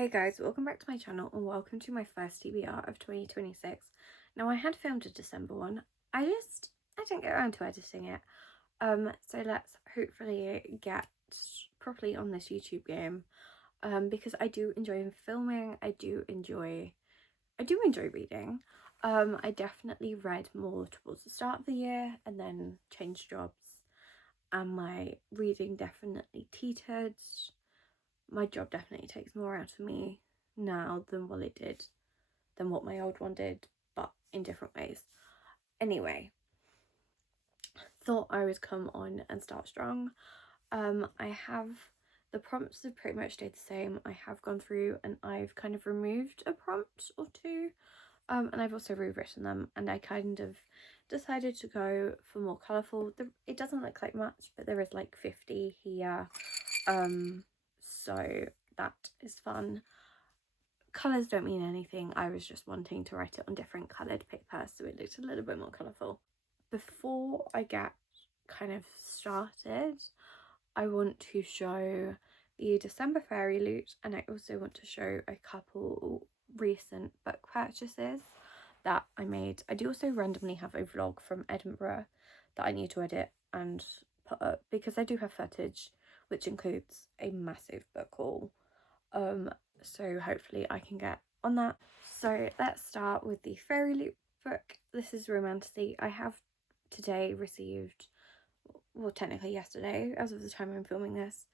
Hey guys, welcome back to my channel and welcome to my first TBR of 2026. Now I had filmed a December one, I didn't get around to editing it. So let's hopefully get properly on this YouTube game. Because I do enjoy filming, I do enjoy reading. I definitely read more towards the start of the year and then changed jobs and my reading definitely teetered. My job definitely takes more out of me now than what my old one did, but in different ways. Anyway, thought I would come on and start strong. I have the prompts have pretty much stayed the same. I have gone through and I've kind of removed a prompt or two, and I've also rewritten them, and I kind of decided to go for more colourful. It doesn't look like much, but there is like 50 here, so that is fun. Colours don't mean anything, I was just wanting to write it on different coloured paper so it looked a little bit more colourful. Before I get kind of started, I want to show the December Fairy Loot, and I also want to show a couple recent book purchases that I made. I do also randomly have a vlog from Edinburgh that I need to edit and put up because I do have footage which includes a massive book haul. So hopefully I can get on that. So let's start with the Fairy Loot book. This is Romantasy. I have today received, well technically yesterday as of the time I'm filming this,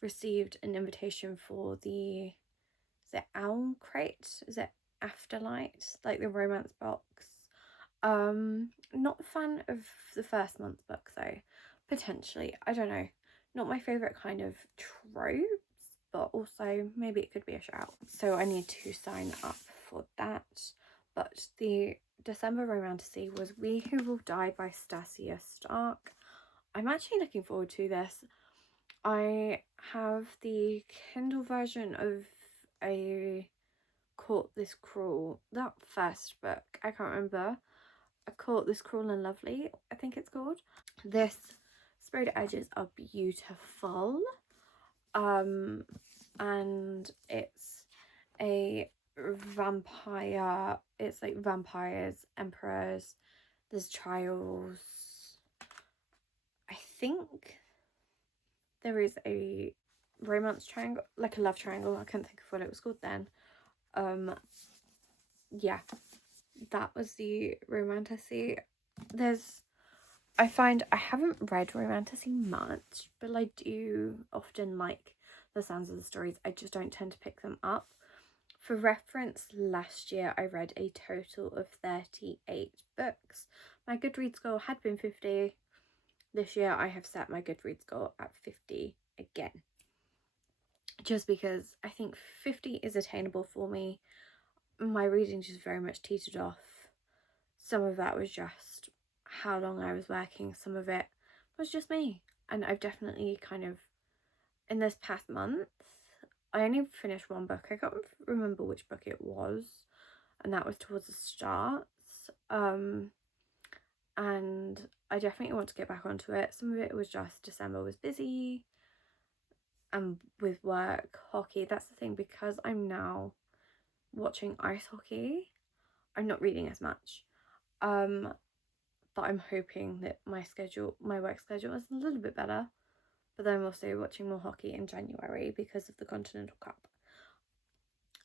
received an invitation for the, is it Owl Crate? Is it Afterlight? Like the romance box. Not a fan of the first month book though, potentially. I don't know. Not my favourite kind of trope, but also maybe it could be a shout. So I need to sign up for that. But the December Romantasy was We Who Will Die by Stasia Stark. I'm actually looking forward to this. I have the Kindle version of a Caught This Cruel, that first book, I can't remember. I Caught This Cruel and Lovely, I think it's called. This sprayed edges are beautiful. And it's a vampire, it's like vampires, emperors, there's trials. I think there is a romance triangle, like a love triangle. I can't think of what it was called then. Yeah, that was the Romantasy. I find I haven't read Romantasy much, but I do often like the sounds of the stories. I just don't tend to pick them up. For reference, last year I read a total of 38 books. My Goodreads goal had been 50. This year I have set my Goodreads goal at 50 again. Just because I think 50 is attainable for me. My reading just very much teetered off. Some of that was just how long I was working, some of it was just me. And I've definitely kind of, in this past month, I only finished one book. I can't remember which book it was, and that was towards the start. And I definitely want to get back onto it. Some of it was just December was busy, and with work, hockey, that's the thing, because I'm now watching ice hockey, I'm not reading as much. But I'm hoping that my work schedule is a little bit better. But then I'm also watching more hockey in January because of the Continental Cup.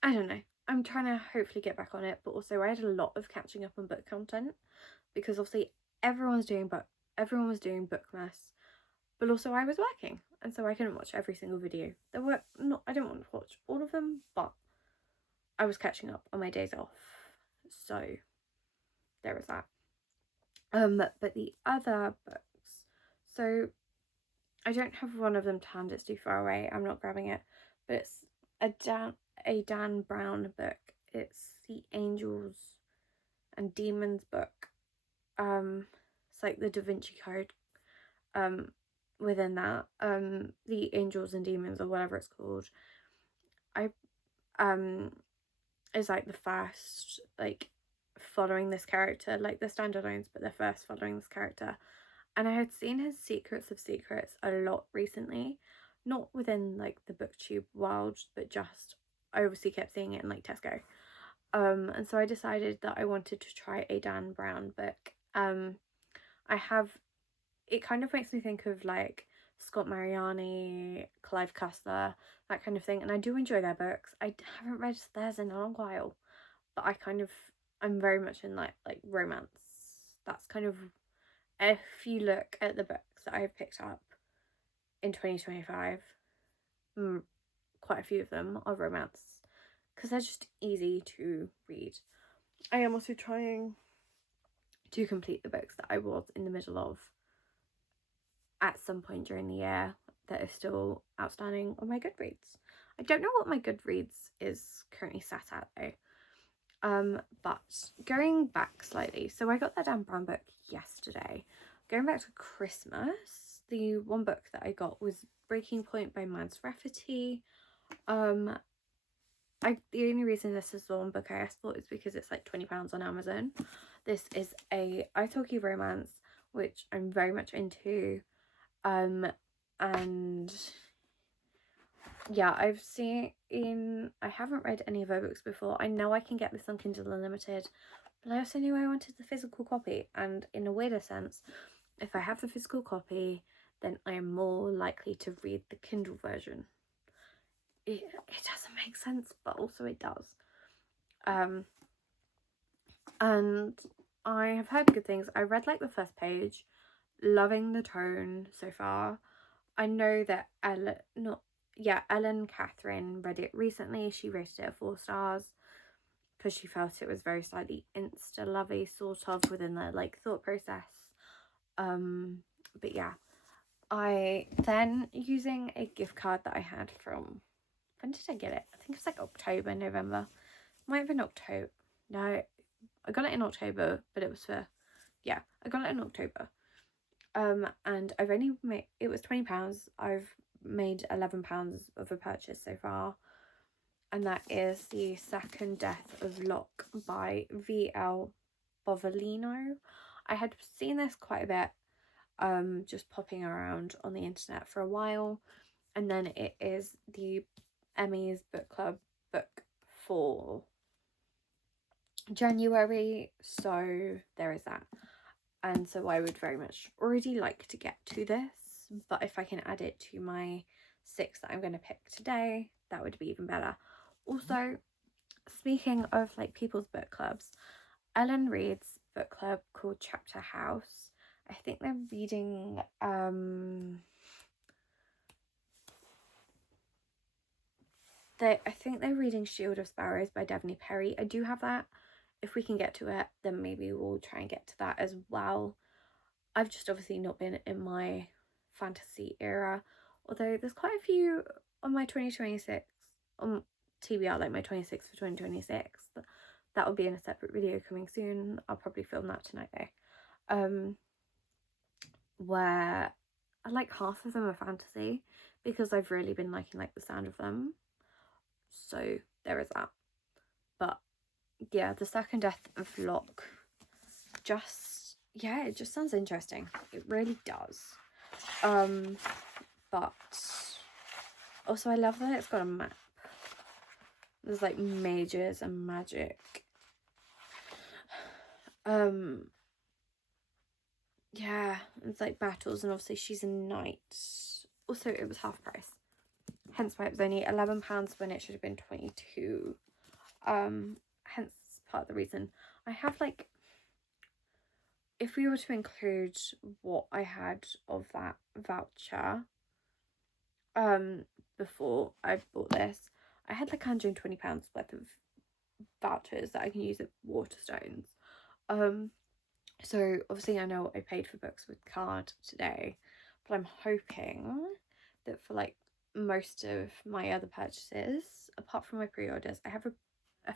I don't know. I'm trying to hopefully get back on it, but also I had a lot of catching up on book content because obviously everyone was doing Bookmas, but also I was working, and so I couldn't watch every single video. I didn't want to watch all of them, but I was catching up on my days off, so there was that. But the other books, so I don't have one of them to hand, it's too far away, I'm not grabbing it, but it's a Dan Brown book. It's the Angels and Demons book. It's like the Da Vinci Code within that, the Angels and Demons, or whatever it's called. Is like the first, like, following this character, like the standalones, but they're first following this character. And I had seen his Secrets of Secrets a lot recently, not within like the booktube world, but just I obviously kept seeing it in like Tesco. And so I decided that I wanted to try a Dan Brown book. I have, it kind of makes me think of like Scott Mariani, Clive Cussler, that kind of thing, and I do enjoy their books. I haven't read theirs in a long while, but I'm very much in like romance. That's kind of, if you look at the books that I have picked up in 2025, quite a few of them are romance because they're just easy to read. I am also trying to complete the books that I was in the middle of at some point during the year that is still outstanding on my Goodreads. I don't know what my Goodreads is currently sat at though. But going back slightly, so I got that Dan Brown book yesterday. Going back to Christmas, the one book that I got was Breaking Point by Mads Rafferty. The only reason this is the one book I asked for is because it's like £20 on Amazon. This is a italki romance, which I'm very much into. And yeah, I haven't read any of her books before. I know I can get this on Kindle Unlimited, but I also knew I wanted the physical copy, and in a weirder sense, if I have the physical copy, then I am more likely to read the Kindle version. It doesn't make sense, but also it does. And I have heard good things. I read like the first page, loving the tone so far. I know that Ellen Catherine read it recently. She rated it 4 stars because she felt it was very slightly insta-lovey sort of within the like thought process. But yeah, I then, using a gift card that I had from, when did I get it? I think it's like October, November. Might have been October. No, I got it in October, but it was I got it in October. And I've only made, it was £20. I've made £11 of a purchase so far, and that is The Second Death of Locke by V.L. Bovalino. I had seen this quite a bit, just popping around on the internet for a while, and then it is the Emmy's book club book for January, so there is that. And so I would very much already like to get to this, but if I can add it to my 6 that I'm going to pick today, that would be even better. Also, speaking of like people's book clubs, Ellen Reid's book club called Chapter House, I think they're reading I think they're reading Shield of Sparrows by Devney Perry. I do have that. If we can get to it, then maybe we'll try and get to that as well. I've just obviously not been in my fantasy era, although there's quite a few on my 2026 on TBR, like my 26 for 2026. That will be in a separate video coming soon. I'll probably film that tonight though. Where like half of them are fantasy because I've really been liking like the sound of them. So there is that. But yeah, The Second Death of Locke, it just sounds interesting. It really does. But also I love that it's got a map. There's like mages and magic. Yeah, it's like battles, and obviously she's a knight. Also, it was half price, hence why it was only £11 when it should have been 22. Hence part of the reason. I have like, if we were to include what I had of that voucher before I bought this, I had like £120 worth of vouchers that I can use at Waterstones. So obviously I know I paid for books with card today, but I'm hoping that for like most of my other purchases, apart from my pre-orders, I have a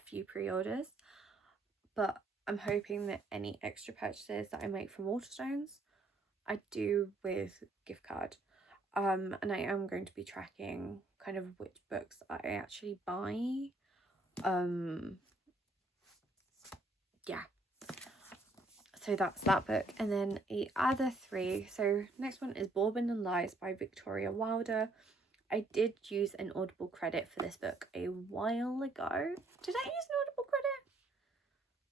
few pre-orders, but I'm hoping that any extra purchases that I make from Waterstones, I do with gift card. And I am going to be tracking kind of which books I actually buy. Yeah. So that's that book. And then the other 3. So next one is Bourbon and Lies by Victoria Wilder. I did use an Audible credit for this book a while ago. Did I use an Audible credit?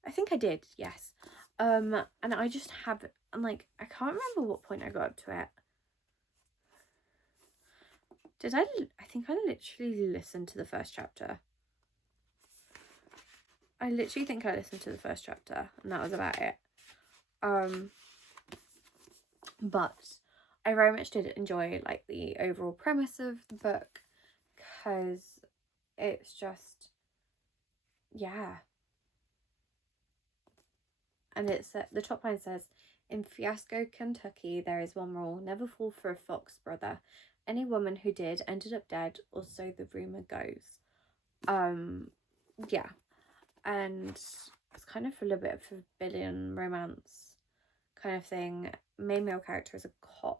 I think I did, yes. And I just have, I'm like, I can't remember what point I got up to it. I think I literally listened to the first chapter. I literally think I listened to the first chapter and that was about it. But I very much did enjoy like the overall premise of the book, because it's just, yeah. And it's the top line says, in Fiasco, Kentucky, there is one rule: never fall for a fox, brother. Any woman who did ended up dead, or so the rumor goes. Yeah. And it's kind of a little bit of a forbidden romance kind of thing. Main male character is a cop.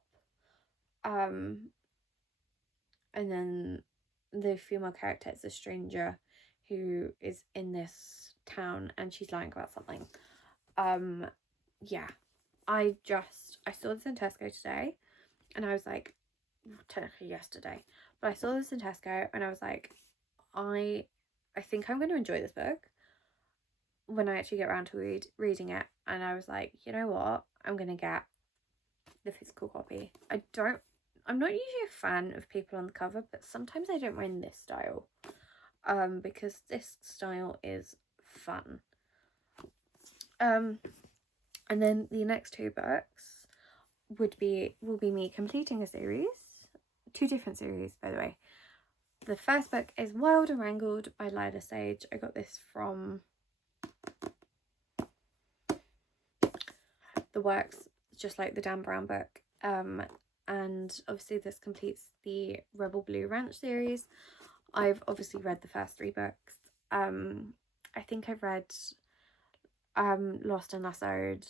And then the female character is a stranger who is in this town and she's lying about something. Yeah. I saw this in Tesco today and I was like, technically yesterday, but I saw this in Tesco and I was like, I think I'm going to enjoy this book when I actually get around to reading it. And I was like, you know what, I'm going to get the physical copy. I'm not usually a fan of people on the cover, but sometimes I don't mind this style, because this style is fun. And then the next two books will be me completing a series, 2 different series, by the way. The first book is Wild and Wrangled by Lila Sage. I got this from The Works, just like the Dan Brown book. And obviously this completes the Rebel Blue Ranch series. I've obviously read the first 3 books. I think I've read Lost and Lassoed.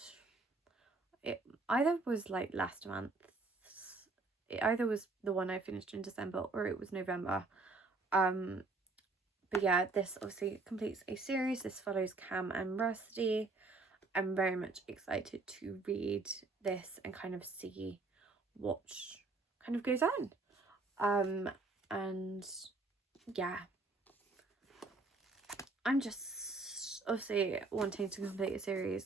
It either was like last month. It either was the one I finished in December or it was November. But yeah, this obviously completes a series. This follows Cam and Rusty. I'm very much excited to read this and kind of see what kind of goes on. And yeah, I'm just obviously wanting to complete a series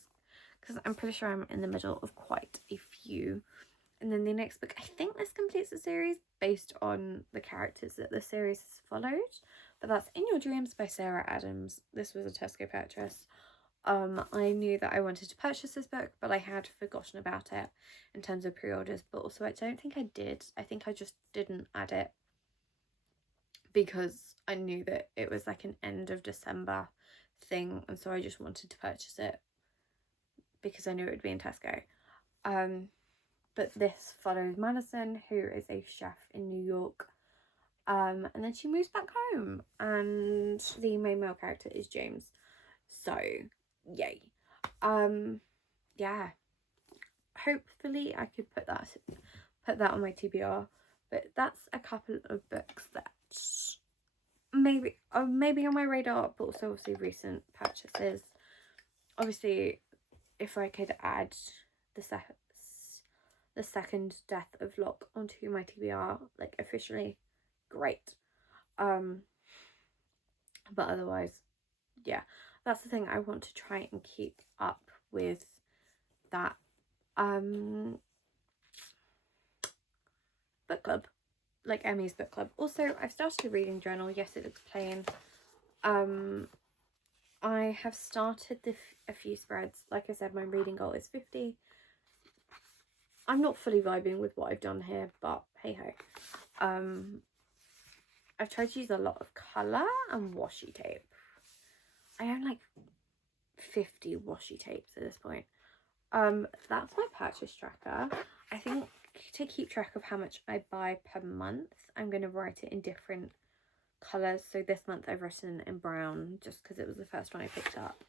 because I'm pretty sure I'm in the middle of quite a few. And then the next book, I think this completes the series based on the characters that the series has followed, but that's In Your Dreams by Sarah Adams. This was a Tesco purchase. I knew that I wanted to purchase this book, but I had forgotten about it in terms of pre-orders, but also I don't think I did. I think I just didn't add it because I knew that it was like an end of December thing, and so I just wanted to purchase it because I knew it would be in Tesco. But this follows Madison, who is a chef in New York, and then she moves back home, and the main male character is James. So yay. Yeah, hopefully I could put that on my TBR, but that's a couple of books that maybe on my radar, but also obviously recent purchases. Obviously, if I could add the second Death of Locke onto my TBR, like officially, great. But otherwise, yeah, that's the thing. I want to try and keep up with that book club, like Emmy's book club. Also, I've started a reading journal. Yes, it looks plain. I have started a few spreads. Like I said, my reading goal is 50. I'm not fully vibing with what I've done here, but hey ho. I've tried to use a lot of colour and washi tape. I own like 50 washi tapes at this point. That's my purchase tracker. I think to keep track of how much I buy per month, I'm going to write it in different colours. So this month I've written in brown just because it was the first one I picked up.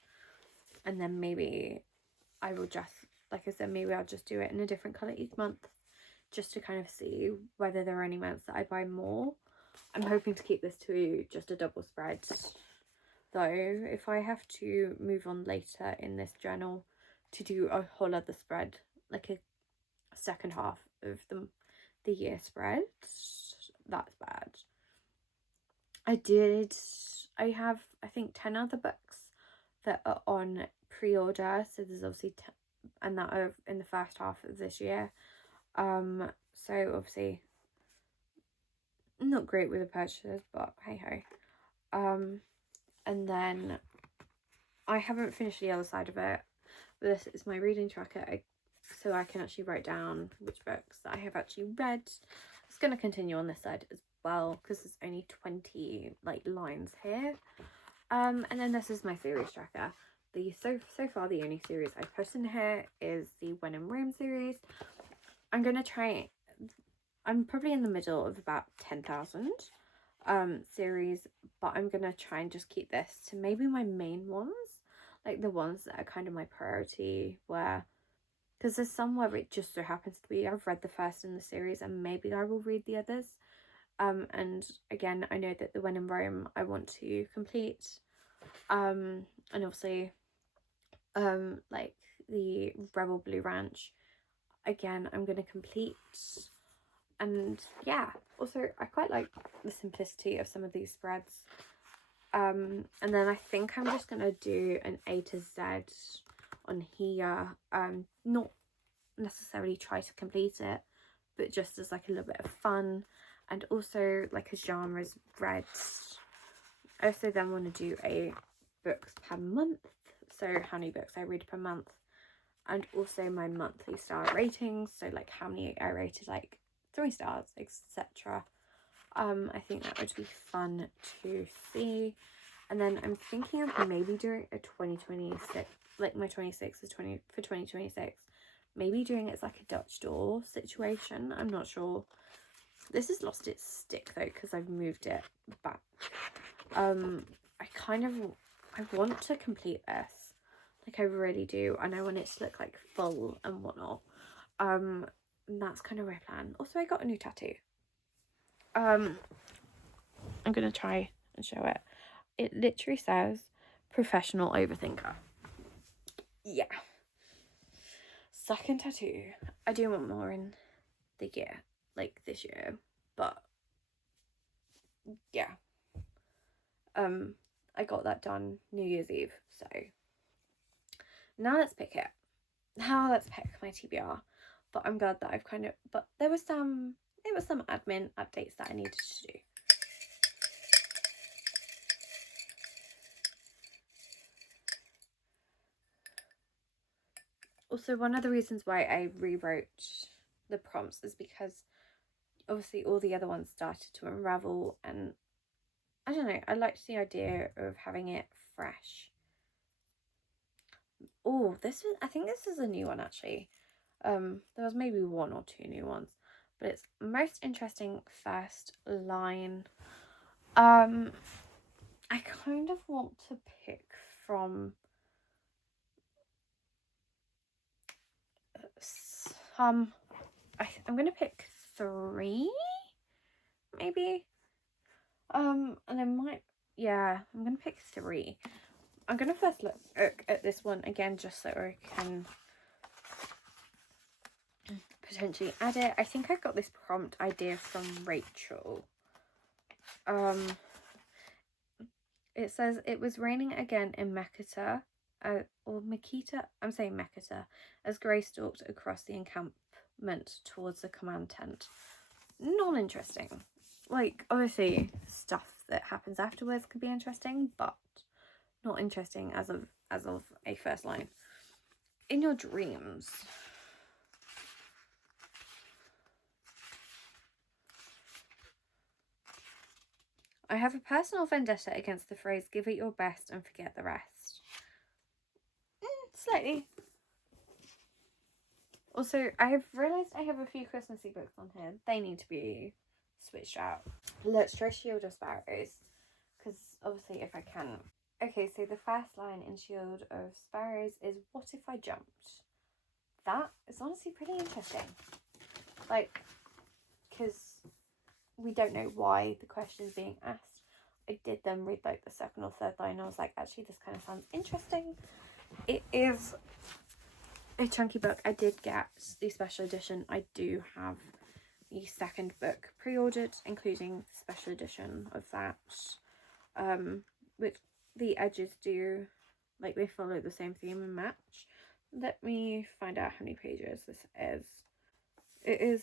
And then maybe I will just, like I said, maybe I'll just do it in a different colour each month just to kind of see whether there are any months that I buy more. I'm hoping to keep this to just a double spread. Though, if I have to move on later in this journal to do a whole other spread, like a second half of the year spread, that's bad. I have, I think, 10 other books that are on pre-order, so there's obviously and that are in the first half of this year. So obviously not great with the purchases, but hey ho. And then I haven't finished the other side of it, but this is my reading tracker, so I can actually write down which books that I have actually read. It's going to continue on this side as well because there's only 20 like lines here. And then this is my series tracker. The so far the only series I put in here is the When in Rome series. I'm going to try, I'm probably in the middle of about 10,000 series, but I'm going to try and just keep this to maybe my main ones, like the ones that are kind of my priority, where, because there's some where it just so happens to be I've read the first in the series and maybe I will read the others. And again, I know that the When in Rome I want to complete, and obviously like the Rebel Blue Ranch, again I'm going to complete. And yeah, also I quite like the simplicity of some of these spreads. And then I think I'm just gonna do an A to Z on here, not necessarily try to complete it, but just as like a little bit of fun, and also like a genres read. I also then want to do a books per month, so how many books I read per month, and also my monthly star ratings, so like how many I rated like 3 stars, etc. I think that would be fun to see. And then I'm thinking of maybe doing a 2026, like my 26 is 20 for 2026, maybe doing it as like a Dutch door situation. I'm not sure. This has lost its stick though because I've moved it back. I want to complete this, like I really do, and I want it to look like full and whatnot. And that's kind of my plan. Also, I got a new tattoo. I'm gonna try and show it. It literally says professional overthinker. Yeah. Second tattoo. I do want more in the year, like this year, but yeah. I got that done New Year's Eve, so now let's pick it. Now let's pick my TBR. But I'm glad that I've but there was some admin updates that I needed to do. Also, one of the reasons why I rewrote the prompts is because obviously all the other ones started to unravel, and I don't know, I liked the idea of having it fresh. Oh, I think this is a new one actually. There was maybe 1 or 2 new ones, but it's most interesting first line. I kind of want to pick from some, I'm gonna pick 3 maybe, and I might, yeah, I'm gonna pick 3. I'm gonna first look at this one again just so I can potentially add it. I think I got this prompt idea from Rachel. It says it was raining again in Mekita, or Makita, I'm saying Mekita, as Grey stalked across the encampment towards the command tent. Not interesting. Like, obviously, stuff that happens afterwards could be interesting, but not interesting as of a first line. In your dreams. I have a personal vendetta against the phrase, give it your best and forget the rest. Slightly. Also, I have realised I have a few Christmassy books on here. They need to be switched out. Let's try Shield of Sparrows, because obviously if I can. Okay, so the first line in Shield of Sparrows is, what if I jumped? That is honestly pretty interesting. Like, because we don't know why the question is being asked. I did then read like the second or third line and I was like, actually this kind of sounds interesting. It is a chunky book. I did get the special edition. I do have the second book pre-ordered, including the special edition of that, which the edges do, like, they follow the same theme and match. Let me find out how many pages this is. It is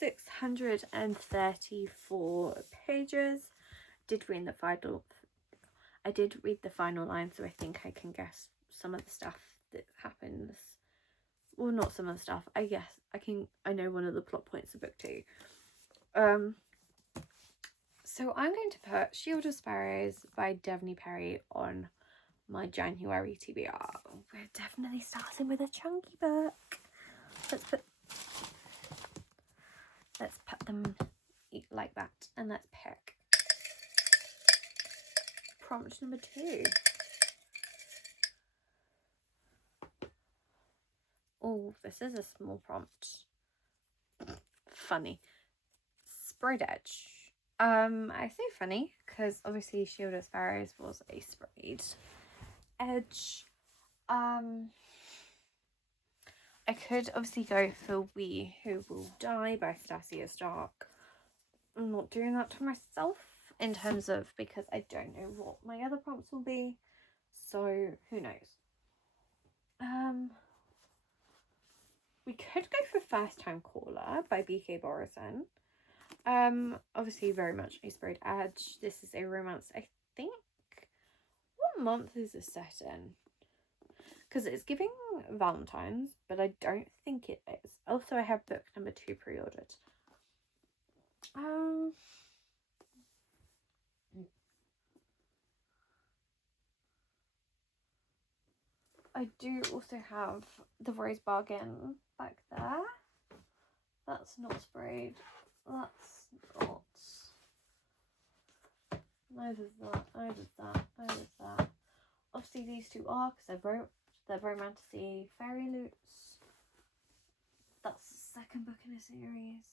634 pages. I did read the final line, so I think I can guess some of the stuff that happens. Well, not some of the stuff. I know one of the plot points of book 2. So I'm going to put Shield of Sparrows by Devney Perry on my January TBR. We're definitely starting with a chunky book. Let's put them like that, and let's pick prompt number 2. Oh, this is a small prompt. Funny. Sprayed edge. I say funny because obviously Shield of Sparrows was a sprayed edge. I could obviously go for We Who Will Die by Stasia Stark. I'm not doing that to myself in terms of, because I don't know what my other prompts will be, so who knows. We could go for First Time Caller by BK Borison. Obviously very much a sprayed edge. This is a romance, I think. What month is this set in? Because it's giving Valentine's, but I don't think it is. Also, I have book number 2 pre-ordered. I do also have The Rose Bargain back there. That's not sprayed. That's not. Neither is that. Neither is that. Neither is that. Obviously, these two are, because they're romantasy fairy loots. That's the second book in a series.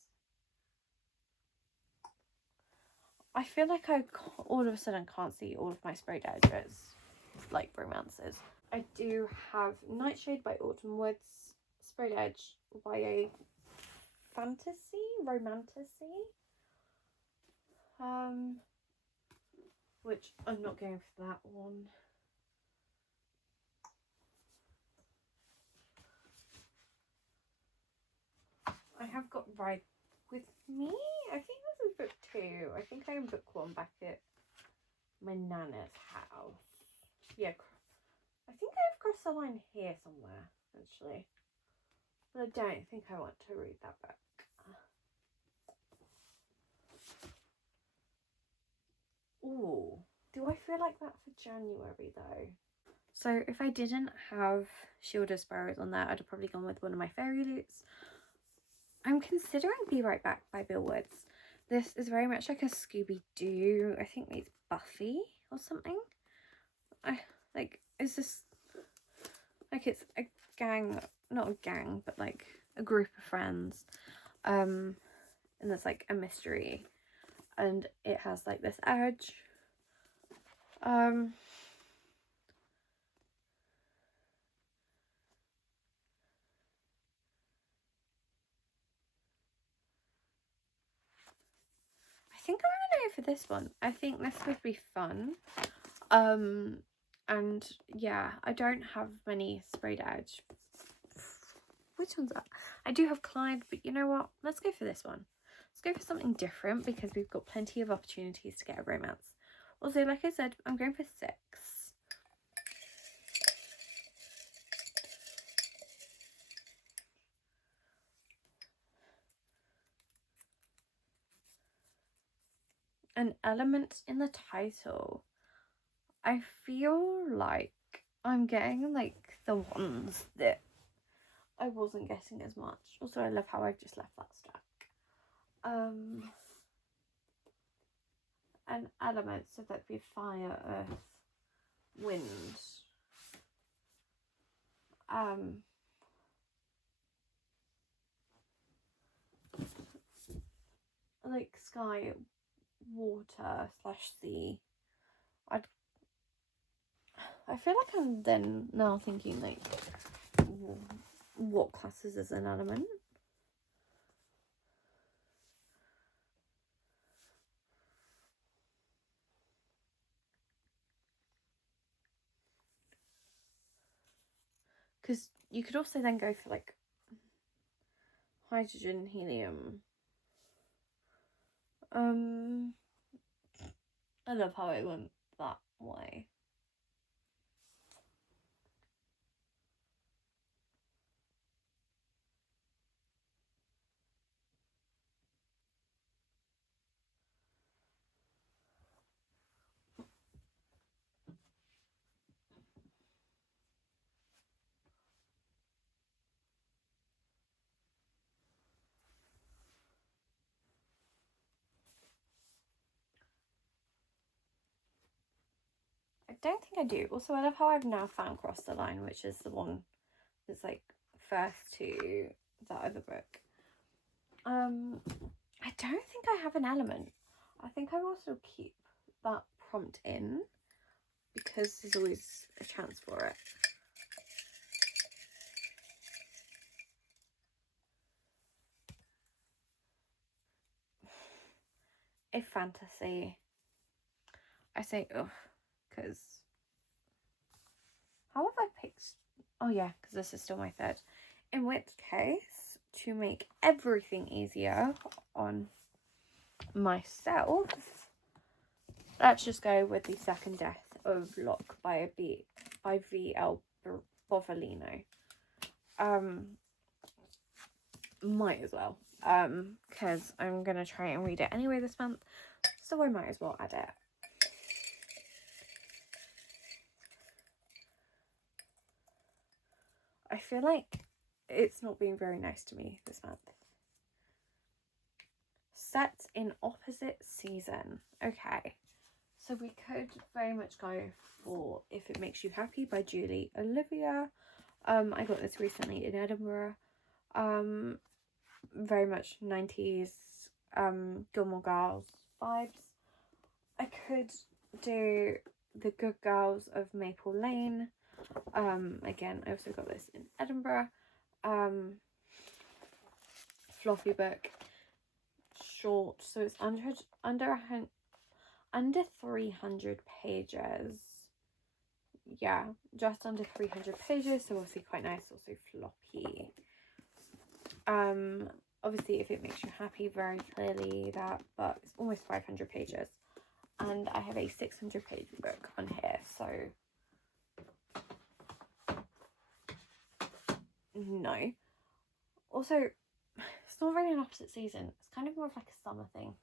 I feel like I all of a sudden can't see all of my sprayed edges, like romances. I do have Nightshade by Autumn Woods, sprayed edge by a romantasy, which I'm not going for that one. I have got Ride With Me. I think this is book 2. I think I am book 1 back at my nana's house. Yeah, I think I have crossed the line here somewhere, actually. But I don't think I want to read that book. Ooh, do I feel like that for January though? So if I didn't have Shield of Sparrows on there, I'd have probably gone with one of my fairy loots. I'm considering Be Right Back by Bill Woods. This is very much like a Scooby-Doo, I think it's Buffy or something. It's just like, it's a gang, not a gang, but like a group of friends, and there's like a mystery, and it has like this edge. I think I'm gonna go for this one. I think this would be fun. And yeah, I don't have many sprayed edge. Which one's that? I do have Clyde, but you know what? Let's go for this one. Let's go for something different because we've got plenty of opportunities to get a romance. Also, like I said, I'm going for 6. An element in the title. I feel like I'm getting like the ones that I wasn't getting as much. Also, I love how I've just left that stack. An element, so that'd be fire, earth, wind. Like sky, water / sea. I feel like I'm then now thinking like, what classes as an element? because you could also then go for like hydrogen, helium. I love how I went that way. I don't think I do. Also, I love how I've now found Cross the Line, which is the one that's like first to that other book. I don't think I have an element. I think I will also keep that prompt in because there's always a chance for it. If fantasy, I say ugh, because how have I picked? Oh yeah, because this is still my third. In which case, to make everything easier on myself, let's just go with The Second Death of Locke by V.L. Bovalino. Might as well, because I'm gonna try and read it anyway this month, so I might as well add it. I feel like it's not being very nice to me this month. Set in opposite season. Okay, so we could very much go for If It Makes You Happy by Julie Olivia. I got this recently in Edinburgh. Very much 90s Gilmore Girls vibes. I could do The Good Girls of Maple Lane. Again, I also got this in Edinburgh. Fluffy book, short, so it's under 300 pages. Yeah, just under 300 pages, so obviously quite nice, also floppy. Obviously If It Makes You Happy, very clearly that, but it's almost 500 pages. And I have a 600 page book on here, so no. Also, it's not really an opposite season. It's kind of more of like a summer thing.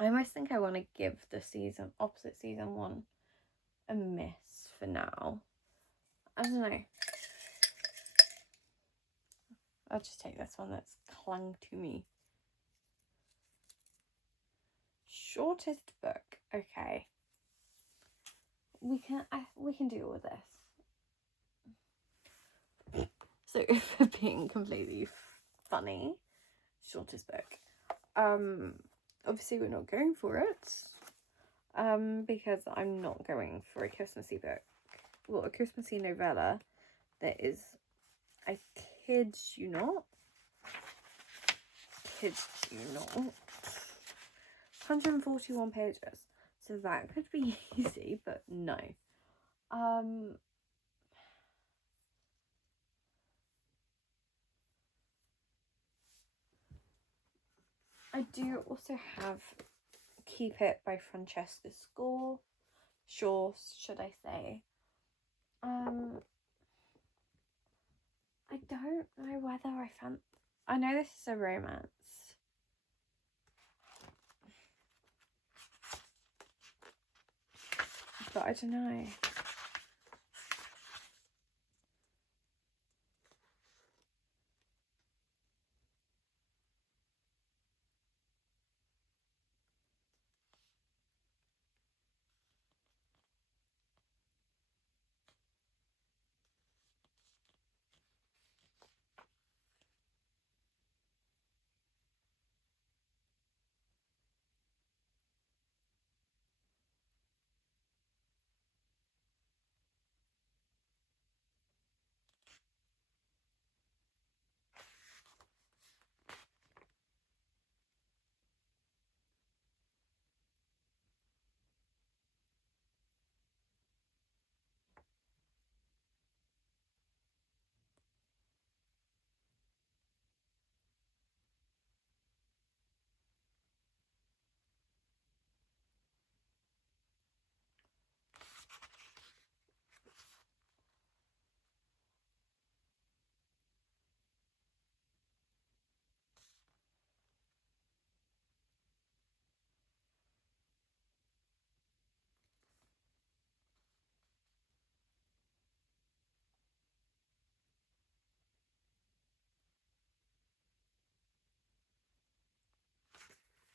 I almost think I want to give the opposite season one a miss for now. I don't know. I'll just take this one that's clung to me. Shortest book. Okay. We can do all this. So if we're being completely funny, shortest book. Obviously we're not going for it. Because I'm not going for a Christmassy book. Well, a Christmassy novella that is, I kid you not, 141 pages. So that could be easy, but no. I do also have Keep It by Francesca Shaw, should I say. I don't know whether I know this is a romance. But I don't know.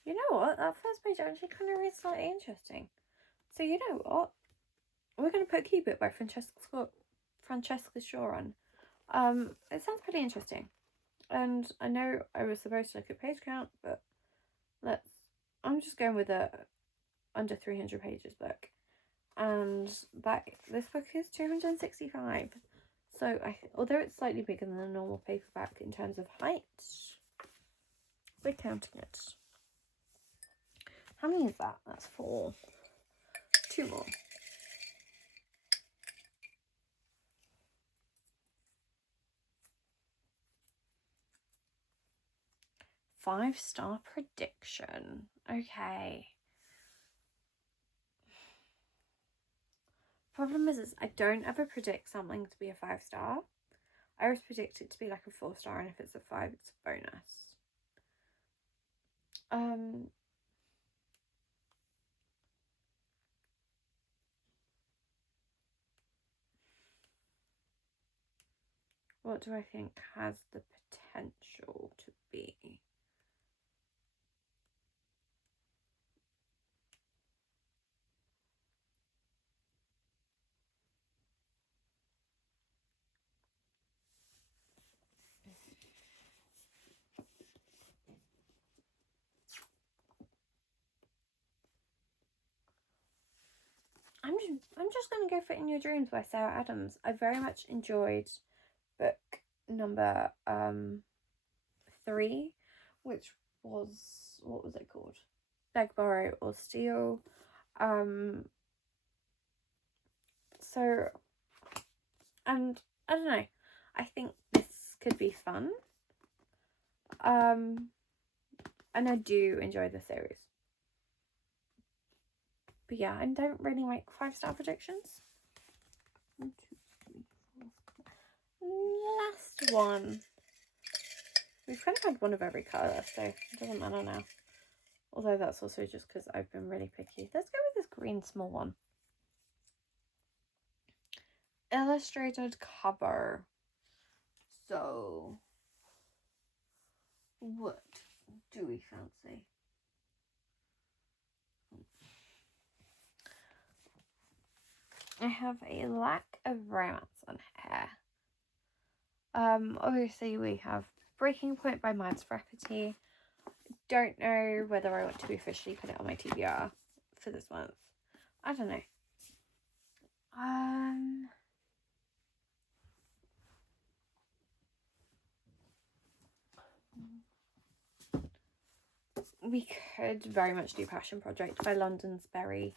You know what? That first page actually kind of is slightly interesting. So you know what? We're going to put Keep It by Francesca Shaw on. It sounds pretty interesting. And I know I was supposed to look at page count, but I'm just going with a under 300 pages book. And this book is 265. So although it's slightly bigger than a normal paperback in terms of height, we're counting it. How many is that? That's 4. 2 more. Five-star prediction. Okay. Problem is I don't ever predict something to be a 5-star. I always predict it to be like a 4-star, and if it's a 5, it's a bonus. What do I think has the potential to be? I'm just gonna go for In Your Dreams by Sarah Adams. I very much enjoyed book number 3, which was, what was it called? Beg, Borrow or Steal. So, and I don't know, I think this could be fun. And I do enjoy the series. But yeah, I don't really make 5-star predictions. 1, 2, 3, 4. Last one. We've kind of had one of every colour, so it doesn't matter now. Although that's also just because I've been really picky. Let's go with this green small one. Illustrated cover. So, what do we fancy? I have a lack of romance on here. Obviously we have Breaking Point by Mads Frappati. Don't know whether I want to officially put it on my TBR for this month. I don't know. We could very much do Passion Project by Londonsberry.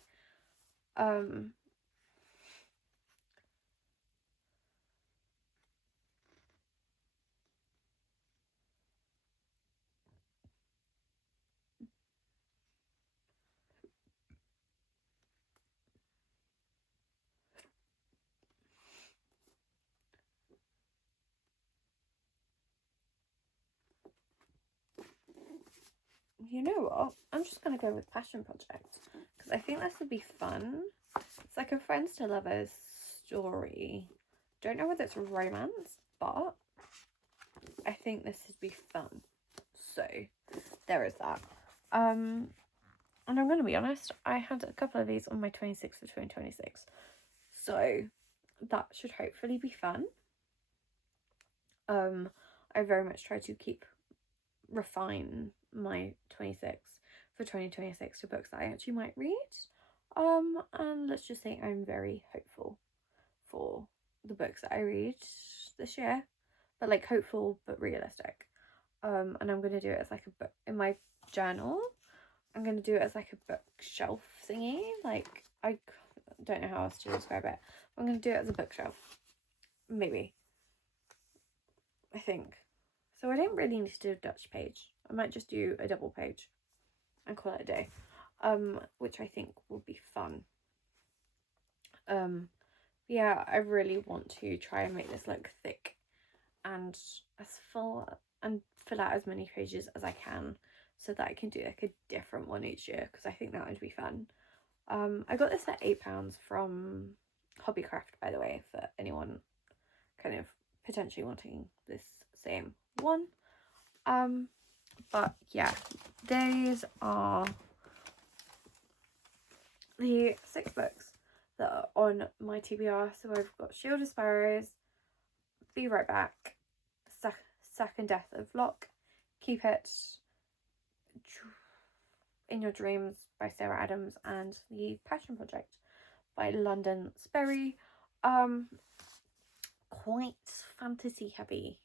You know what? I'm just going to go with Passion Project because I think this would be fun. It's like a friends to lovers story. Don't know whether it's romance, but I think this would be fun. So there is that. And I'm going to be honest, I had a couple of these on my 26th of 2026. So that should hopefully be fun. I very much try to refine my 26 for 2026 to books that I actually might read. And let's just say I'm very hopeful for the books that I read this year, but like hopeful but realistic. And I'm gonna do it as like a book in my journal. I'm gonna do it as like a bookshelf thingy. Like, I don't know how else to describe it. I'm gonna do it as a bookshelf, maybe. I think so. I don't really need to do a Dutch page. I might just do a double page and call it a day, which I think will be fun. Yeah, I really want to try and make this look thick and as full and fill out as many pages as I can, so that I can do like a different one each year, because I think that would be fun. I got this at £8 from Hobbycraft, by the way, for anyone kind of potentially wanting this same one. But yeah, today's are the 6 books that are on my TBR. So I've got Shield of Sparrows, Be Right Back, Second Death of Locke, Keep It, In Your Dreams by Sarah Adams, and The Passion Project by London Sperry. Quite fantasy heavy.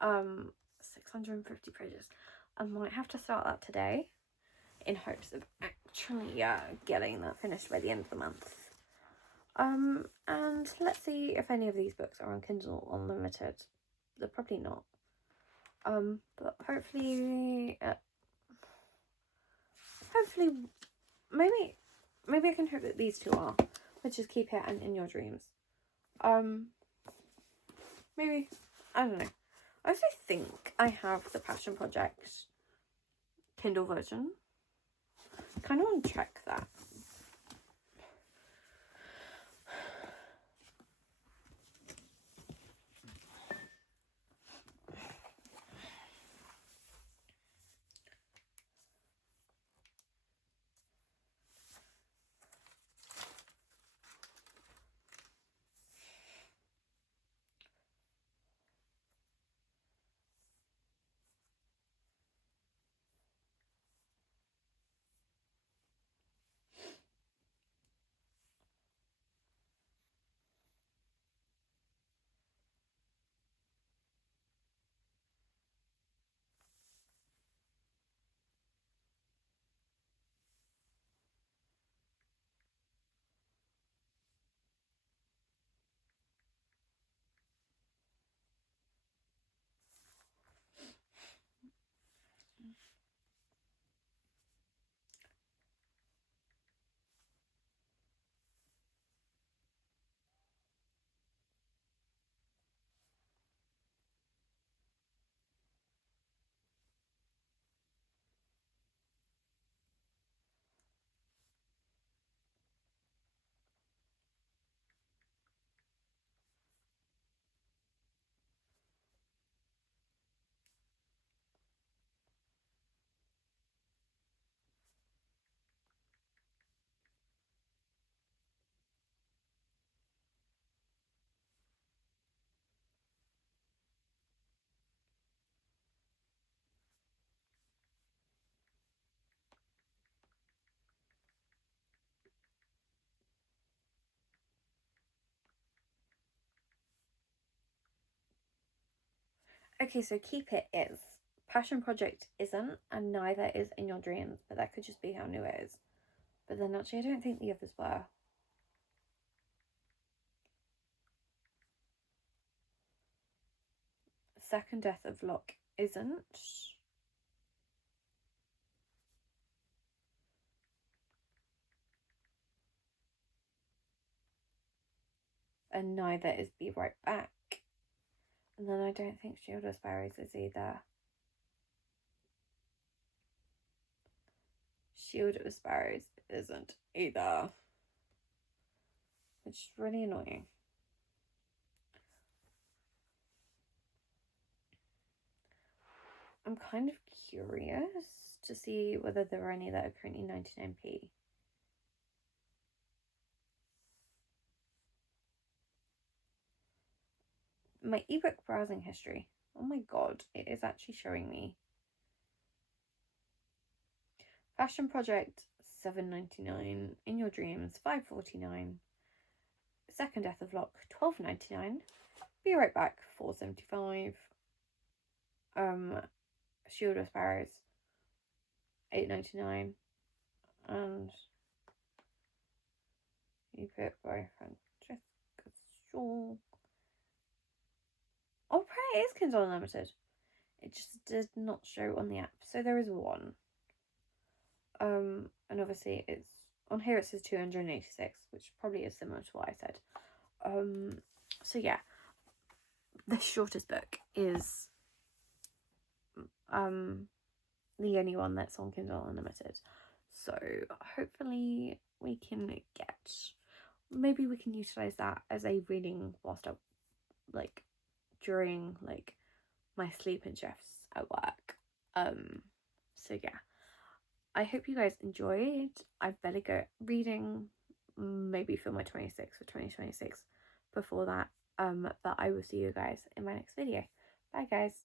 650 pages. I might have to start that today in hopes of actually getting that finished by the end of the month. And let's see if any of these books are on Kindle Unlimited. They're probably not. But hopefully maybe I can hope that these two are, which is Keep It and In Your Dreams. Maybe, I don't know. I also think I have the Passion Project Kindle version. Kind of want to check that. Okay, so Keep It is. Passion Project isn't, and neither is In Your Dreams, but that could just be how new it is. But then actually I don't think the others were. Second Death of Locke isn't. And neither is Be Right Back. And then I don't think Shield of Sparrows is either. Shield of Sparrows isn't either. Which is really annoying. I'm kind of curious to see whether there are any that are currently 99p. My ebook browsing history. Oh my god, it is actually showing me. Passion Project $7.99. In Your Dreams $5.49. Second Death of Locke $12.99. Be Right Back $4.75. Shield of Sparrows $8.99. And ebook by Francesca Shaw. Oh, apparently it is Kindle Unlimited. It just did not show on the app. So there is one. And obviously it's on here, it says 286, which probably is similar to what I said. So yeah, the shortest book is the only one that's on Kindle Unlimited. So hopefully we can maybe we can utilize that as a reading whilst I during my sleep and shifts at work. So yeah, I hope you guys enjoyed. I better go reading, maybe for my 26 for 2026 before that. But I will see you guys in my next video. Bye guys.